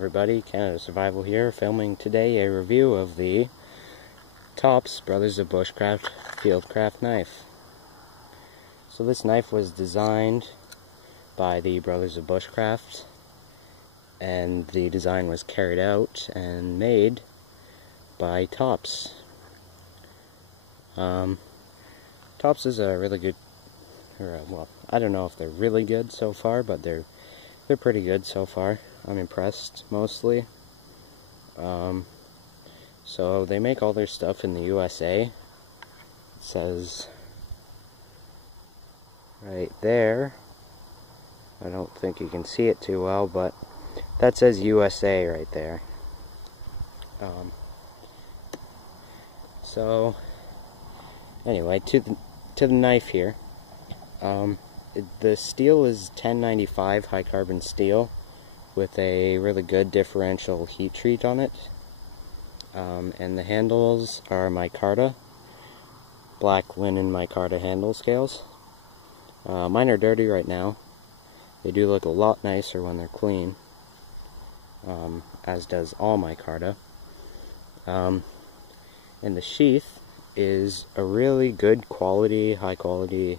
Everybody, Canada Survival here, filming today a review of the Tops Brothers of Bushcraft Fieldcraft knife. So this knife was designed by the Brothers of Bushcraft, and the design was carried out and made by Tops. Tops is a really good, well, I don't know if they're really good so far, but they're pretty good so far. I'm impressed, mostly. So they make all their stuff in the USA. It says right there, I don't think you can see it too well, but that says USA right there. So anyway, to the knife here. The steel is 1095 high carbon steel with a really good differential heat treat on it. And the handles are micarta, black linen micarta handle scales. Mine are dirty right now. They do look a lot nicer when they're clean, as does all micarta. And the sheath is a really good quality, high quality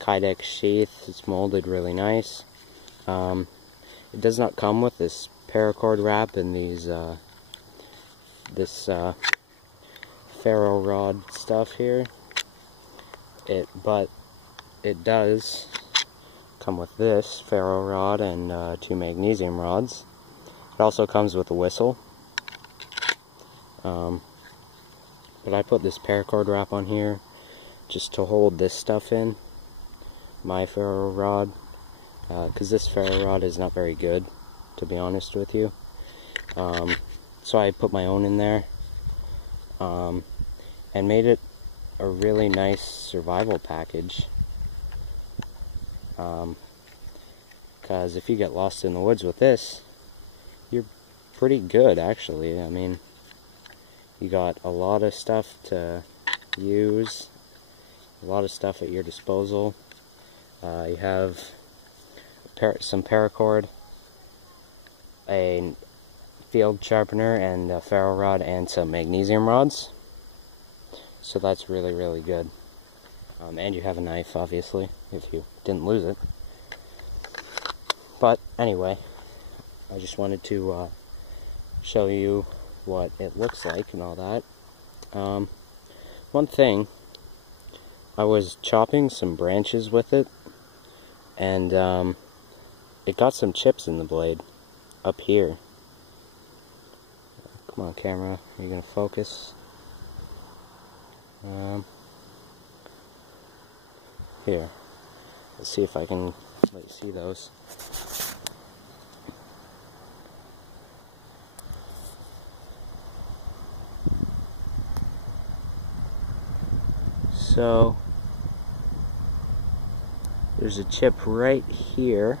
Kydex sheath. It's molded really nice. It does not come with this paracord wrap and these this ferro rod stuff here. But it does come with this ferro rod and 2 magnesium rods. It also comes with a whistle. But I put this paracord wrap on here just to hold this stuff in, my ferro rod, because this ferro rod is not very good, to be honest with you. So I put my own in there, and made it a really nice survival package. Because if you get lost in the woods with this, you're pretty good, actually. I mean, you got a lot of stuff to use, a lot of stuff at your disposal. You have some paracord, a field sharpener, and a ferro rod, and some magnesium rods. So that's really, really good. And you have a knife, obviously, if you didn't lose it. But anyway, I just wanted to show you what it looks like and all that. One thing, I was chopping some branches with it, and it got some chips in the blade up here. Come on, camera, are you gonna focus? Here, let's see if I can let you see those. So there's a chip right here.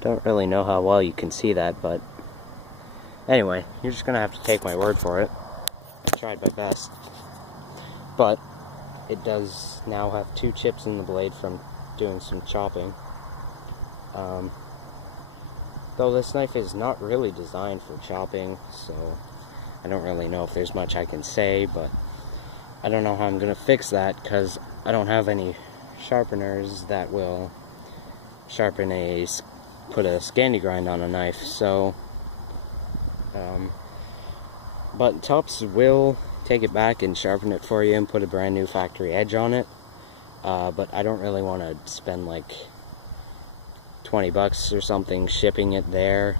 Don't really know how well you can see that, but anyway, you're just gonna have to take my word for it. I tried my best. But it does now have 2 chips in the blade from doing some chopping. Though this knife is not really designed for chopping, so I don't really know if there's much I can say, but I don't know how I'm going to fix that, because I don't have any sharpeners that will sharpen put a Scandi grind on a knife, so, but Tops will take it back and sharpen it for you and put a brand new factory edge on it, but I don't really want to spend like $20 or something shipping it there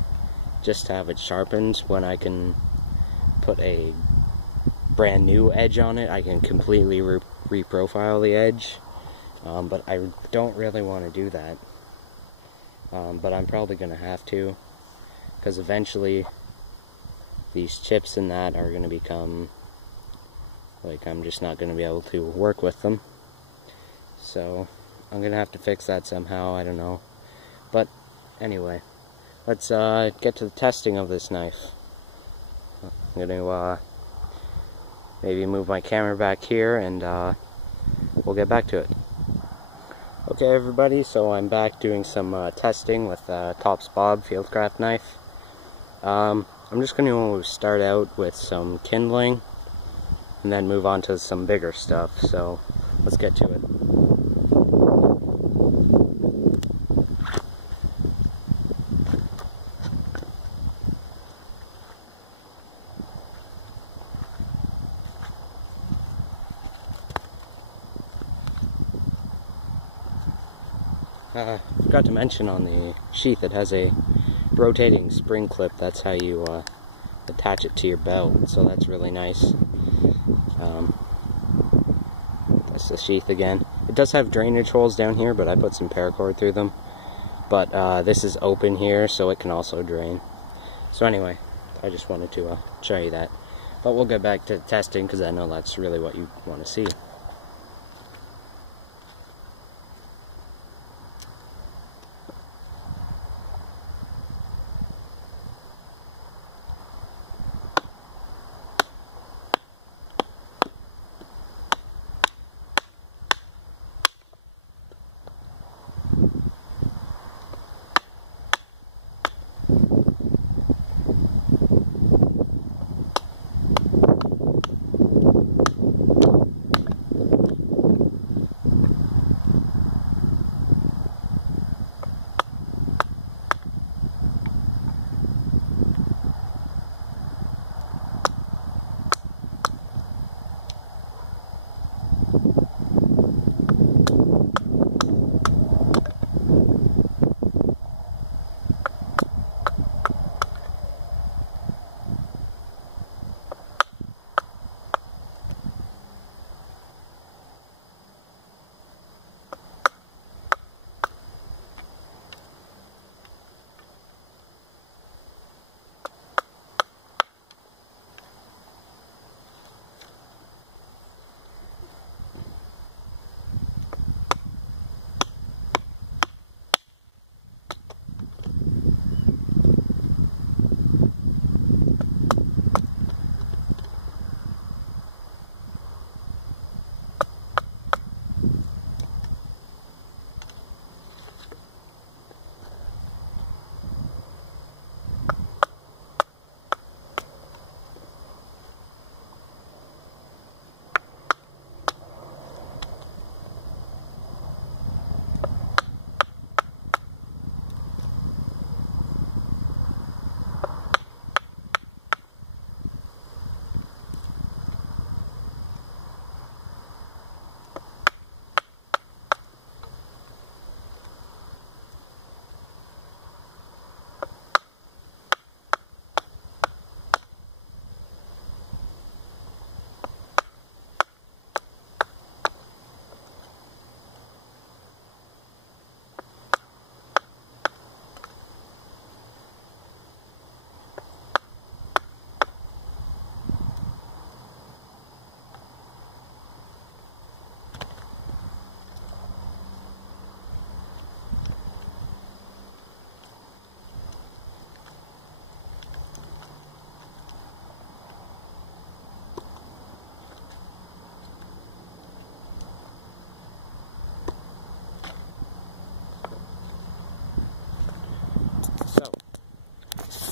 just to have it sharpened when I can put a brand new edge on it. I can completely reprofile the edge, but I don't really want to do that. But I'm probably going to have to, because eventually these chips and that are going to become, like, I'm just not going to be able to work with them. So I'm going to have to fix that somehow, I don't know. But anyway, let's get to the testing of this knife. I'm going to maybe move my camera back here, and we'll get back to it. Okay everybody, so I'm back doing some testing with Topps B.O.B Fieldcraft knife. I'm just going to start out with some kindling and then move on to some bigger stuff, so let's get to it. Forgot to mention on the sheath it has a rotating spring clip. That's how you attach it to your belt, so that's really nice. That's the sheath again. It does have drainage holes down here, but I put some paracord through them. But this is open here, so it can also drain. So anyway, I just wanted to show you that. But we'll get back to testing, because I know that's really what you want to see.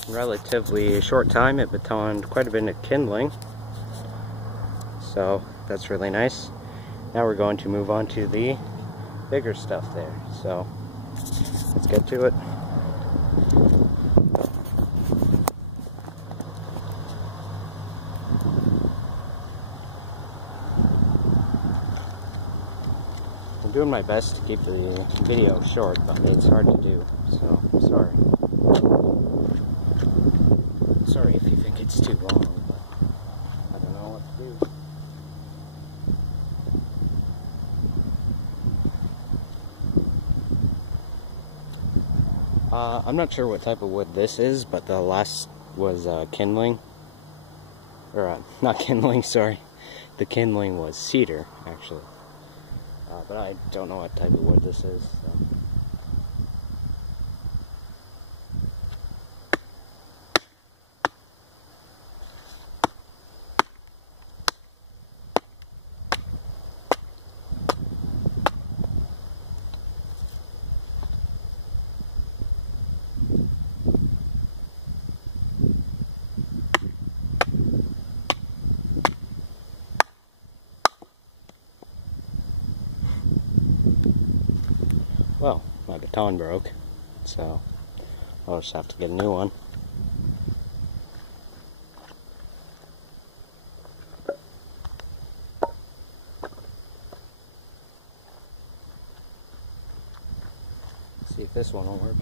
Relatively short time, it batoned quite a bit of kindling, so that's really nice. Now we're going to move on to the bigger stuff there, so let's get to it. I'm doing my best to keep the video short, but it's hard to do, so I'm sorry. Sorry if you think it's too long, but I don't know what to do. I'm not sure what type of wood this is, but the last was kindling. Or, not kindling, sorry. The kindling was cedar, actually. But I don't know what type of wood this is, so. well, my baton broke, so I'll just have to get a new one. See if this one will work.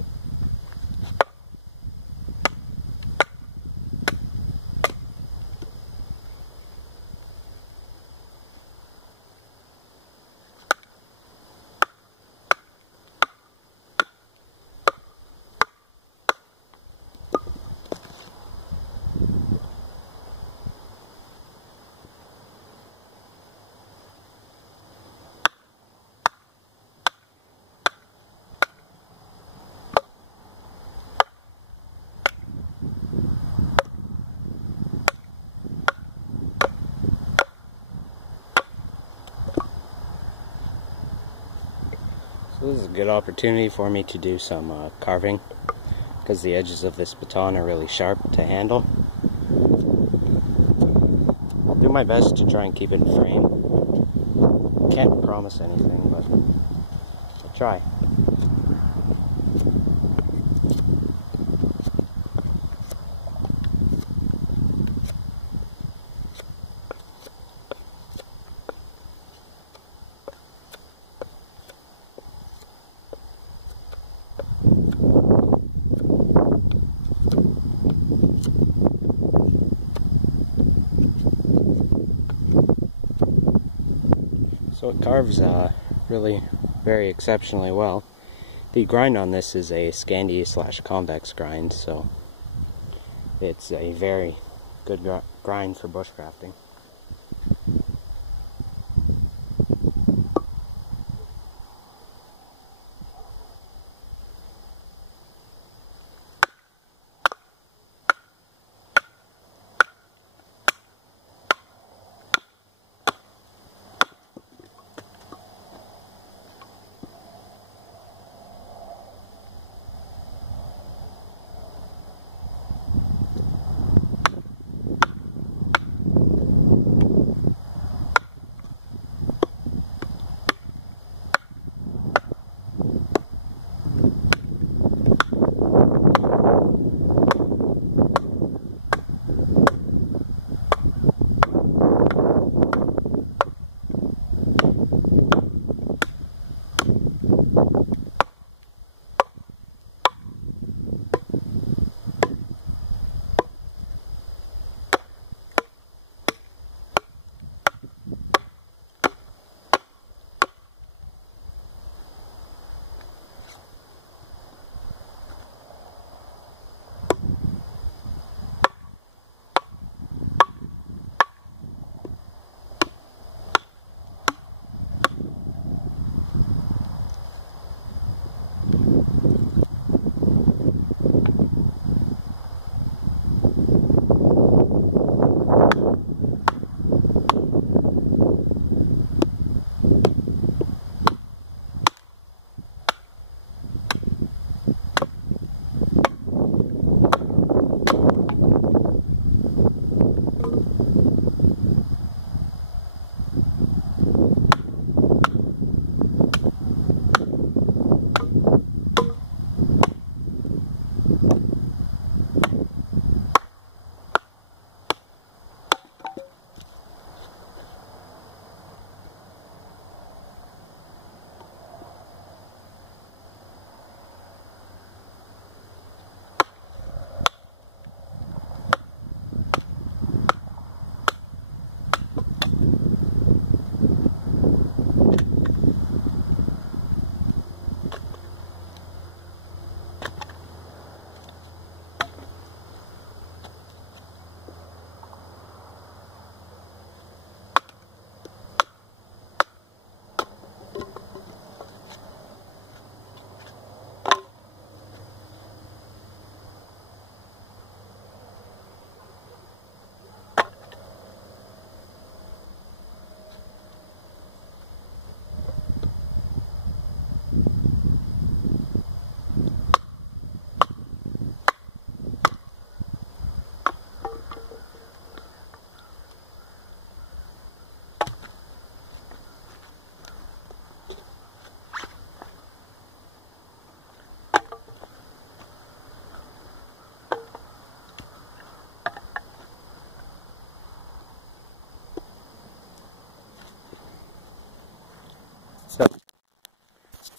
So this is a good opportunity for me to do some carving, because the edges of this baton are really sharp to handle. I'll do my best to try and keep it in frame. Can't promise anything, but I'll try. So it carves really very exceptionally well. The grind on this is a Scandi/convex grind, so it's a very good grind for bushcrafting.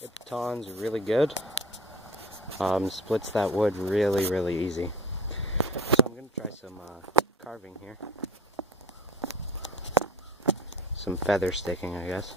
The baton's really good. Splits that wood really easy. So I'm going to try some carving here. Some feather sticking, I guess.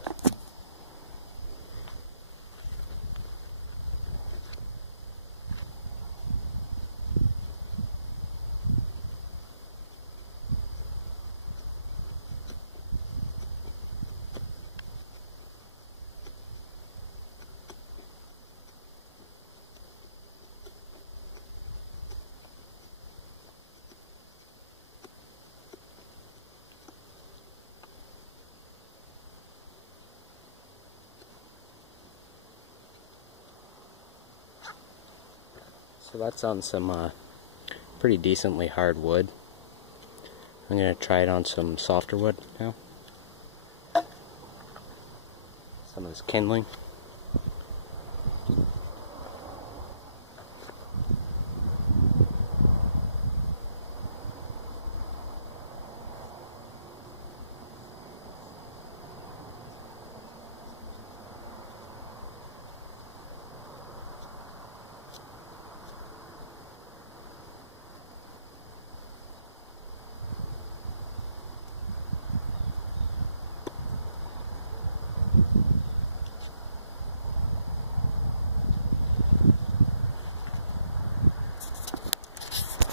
So that's on some pretty decently hard wood. I'm going to try it on some softer wood now. Some of this kindling.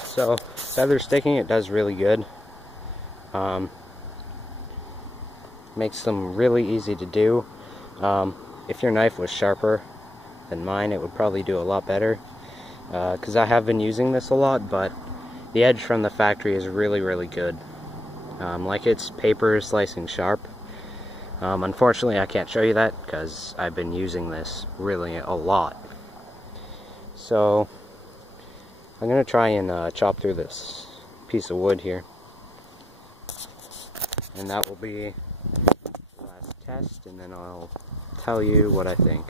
So, feather sticking, it does really good. Makes them really easy to do. If your knife was sharper than mine, it would probably do a lot better. Because I have been using this a lot, but the edge from the factory is really good. Like it's paper slicing sharp. Unfortunately, I can't show you that because I've been using this really a lot. So, I'm going to try and chop through this piece of wood here. And that will be the last test, and then I'll tell you what I think.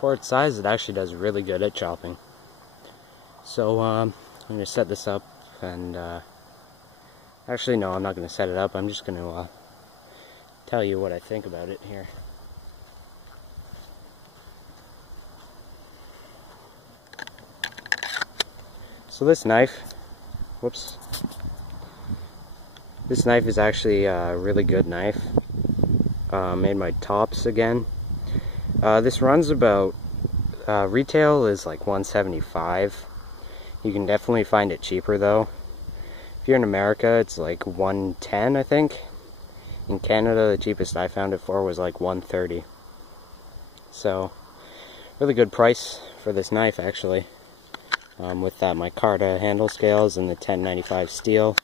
For its size, it actually does really good at chopping. So I'm going to set this up, and actually no, I'm not going to set it up. I'm just going to tell you what I think about it here. So this knife, this knife is actually a really good knife. Made my tops again. This runs about, retail is like $175. You can definitely find it cheaper though. If you're in America, it's like $110, I think. In Canada, the cheapest I found it for was like $130. So, really good price for this knife actually. With that micarta handle scales and the 1095 steel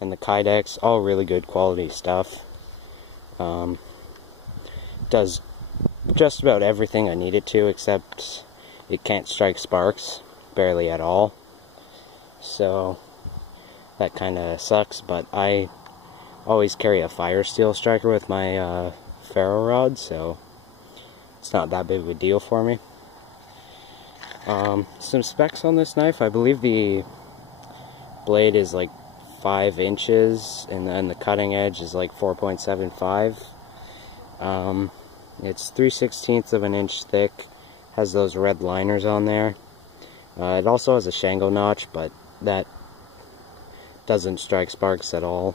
and the Kydex, all really good quality stuff. Does just about everything I need it to, except it can't strike sparks, barely at all. So that kind of sucks, but I always carry a fire steel striker with my ferro rod, so it's not that big of a deal for me. Some specs on this knife: I believe the blade is like 5 inches, and then the cutting edge is like 4.75. It's 3/16 of an inch thick, has those red liners on there. It also has a Shango notch, but that doesn't strike sparks at all,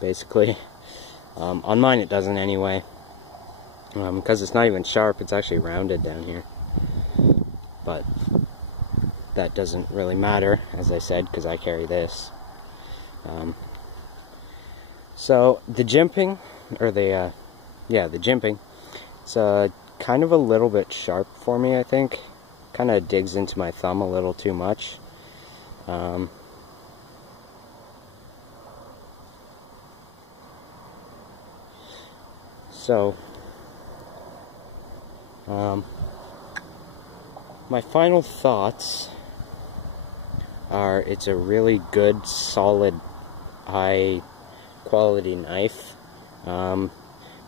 basically. On mine it doesn't anyway. Because it's not even sharp, it's actually rounded down here. But that doesn't really matter, as I said, because I carry this. So the jimping, or the jimping, it's kind of a little bit sharp for me, I think. Kind of digs into my thumb a little too much. my final thoughts are, it's a really good, solid, high quality knife.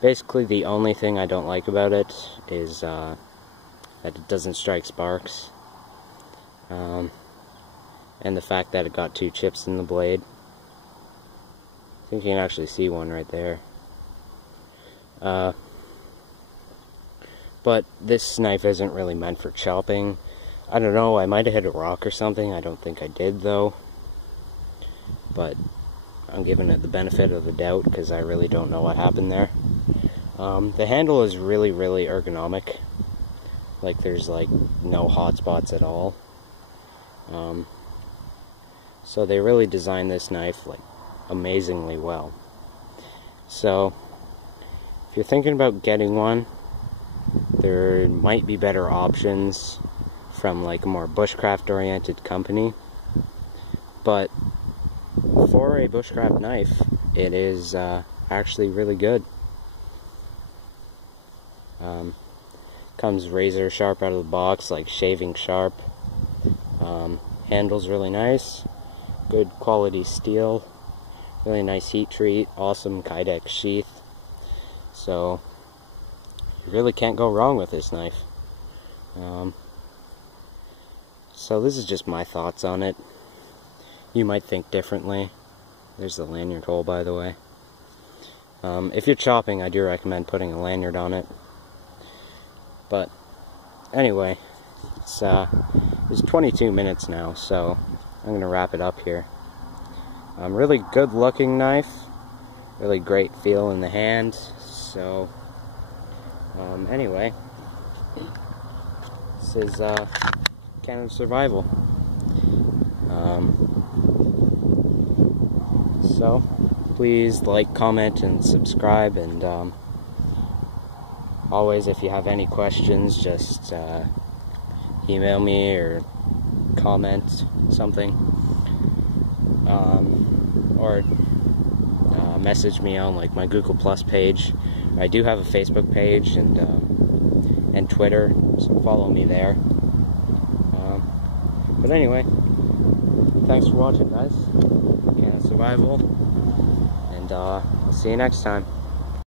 Basically the only thing I don't like about it is that it doesn't strike sparks, and the fact that it got 2 chips in the blade. I think you can actually see one right there. But this knife isn't really meant for chopping. I don't know, I might have hit a rock or something. I don't think I did though. But I'm giving it the benefit of the doubt because I really don't know what happened there. The handle is really, really ergonomic. Like, there's like no hot spots at all. So they really designed this knife like amazingly well. So if you're thinking about getting one, there might be better options from like a more bushcraft oriented company, but for a bushcraft knife, it is actually really good. Comes razor sharp out of the box, like shaving sharp. Handle's really nice, good quality steel, really nice heat treat, awesome Kydex sheath. So you really can't go wrong with this knife. So this is just my thoughts on it. You might think differently. There's the lanyard hole, by the way. If you're chopping, I do recommend putting a lanyard on it. But anyway, it's 22 minutes now, so I'm going to wrap it up here. Really good looking knife, really great feel in the hand. So anyway, this is Canada Survival. So please like, comment, and subscribe, and always, if you have any questions, just email me or comment something, or message me on like my Google Plus page. I do have a Facebook page and Twitter, so follow me there. But anyway, thanks for watching, guys. Canada Survival, and I'll see you next time.